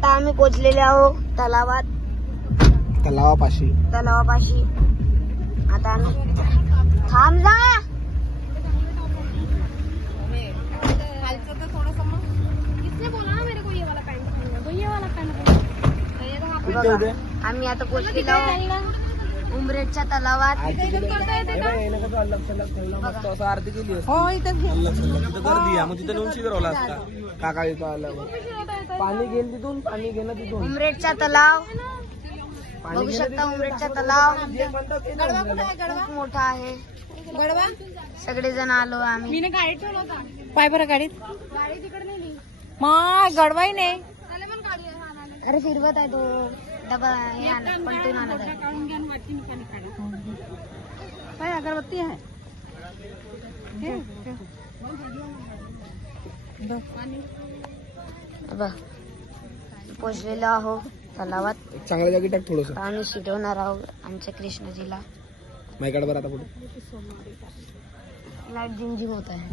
आता आम्ही पोहोचलेले आहोत तलावापाशी. आता आम्ही थांब जा. बघा, आम्ही आता पोहोचलेलो आहोत उमरेडच्या तलावात. आरती केली काका इथं आल्यावर पाणी घेईल तिथून, पाणी घेणं तिथून. उमरेडचा तलाव बघू शकता. उमरेडचा तलाव खूप मोठा आहे. सगळेजण आलो आम्ही. पाय बरं गाडीत मग गडवाई नाही. अरे फिरवत आहे तो डबा हे आणत पलटून आणत आहे. काय अगरबत्ती आहे. बघ पोचलेलो आहोत तलावात. चांगल्या जागी टाक थोडस. आम्ही शिटवणार आहोत आमच्या कृष्णाजीला. मायकाड बरं आता पुढे लाईट जिम होत आहे.